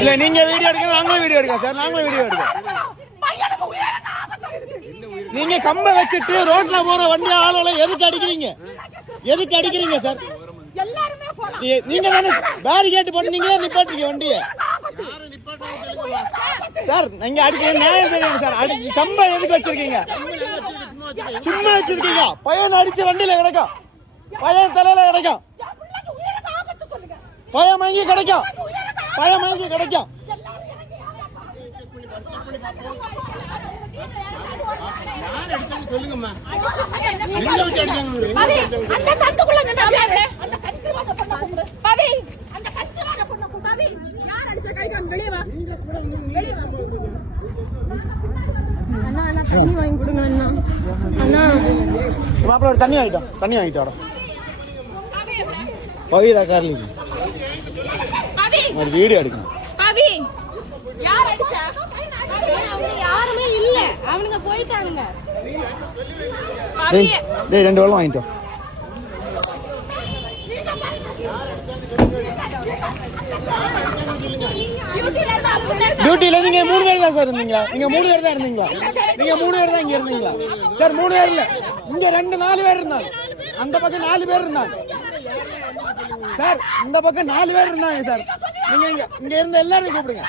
இல்ல நீங்க வீடியோ எடுக்க நாங்களும் வீடியோ எடுக்க சார், நாங்களும் வீடியோ எடுக்க. நீங்க கம்ப வச்சுட்டு ரோட்ல போற வண்டி ஆளுகளை எதுக்கு அடிக்கிறீங்க? எதுக்கு அடிக்கிறீங்க சார்? நீங்க தானே பேரிகேட் போட்டு நீங்க தான் நிப்பாட்டுறீங்க வண்டியை சார். நீங்க அடிக்க நியாயம் தெரியும் சார். கம்ப எதுக்கு வச்சிருக்கீங்க? சும்மா வச்சிருக்கீங்க. பையன் அடிச்சு வண்டியில கிடைக்கும், பையன் தலையில கிடைக்கும், பையன் வாங்கி கிடைக்கும், பையன் வாங்கி கிடைக்கும். மாப்பிள்ள தண்ணி வாங்கிட்டோம், தண்ணி வாங்கிட்டோம். பவிதா கார்லி ஒரு வீடியோ எடுக்கணும். யாருமே இல்ல, அவனுங்க போயிட்டானுங்க. டேய் 2 வெள்ளம் வாங்கிட்டோம். டியூட்டில நீங்க 3 பேர் தான் சார் இருந்தீங்களா? நீங்க 3 பேர் தான் இருந்தீங்களா? நீங்க 3 பேர் தான் இங்க இருந்தீங்களா சார்? 3 பேர் இல்ல, இங்க 4 பேர் இருந்தாங்க. அந்த பக்கம் 4 பேர் இருந்தாங்க சார். இந்த பக்கம் 4 பேர் இருந்தாங்க சார். நீங்க இங்க இருந்த எல்லாரையும் கூப்பிடுங்க.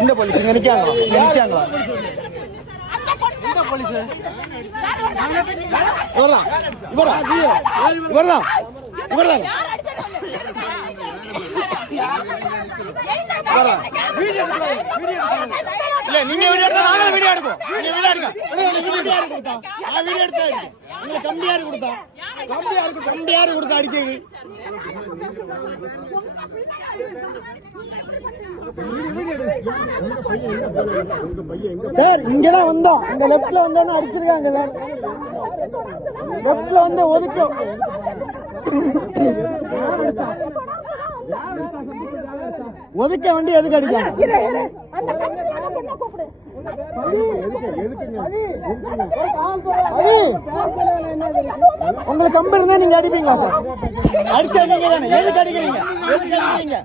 எந்த போலீஸ் இங்க நிக்காங்களா? நிக்காங்களா? இவர்தான் இவர்தான் இவர்தான் இல்ல நீங்க வீடியோ எடுத்தா நாங்களும் வீடியோ எடுப்போம். நீங்க வீடியோ எடுங்க. வீடியோ யாரு கொடுத்தா? நான் வீடியோ எடுத்தா நீங்க கம்பி யாரு கொடுத்தா? கம்பி யாரு கொடுத்தா அடிக்கீங்க? சார் இங்கதான் வந்தோம், இந்த லெப்ட்ல வந்தோன்னு அடிச்சிருக்காங்க சார். லெப்ட்ல வந்து ஒதுக்கும். ஒதுக்க வண்டி எதுக்கு அடிக்காங்க? உங்களுக்கு கம்பு இருந்தா நீங்க அடிப்பீங்களா சார்? அடிச்சா நீங்க தானே. எதுக்கு அடிக்கிறீங்க? எதுக்கு அடிக்கிறீங்க?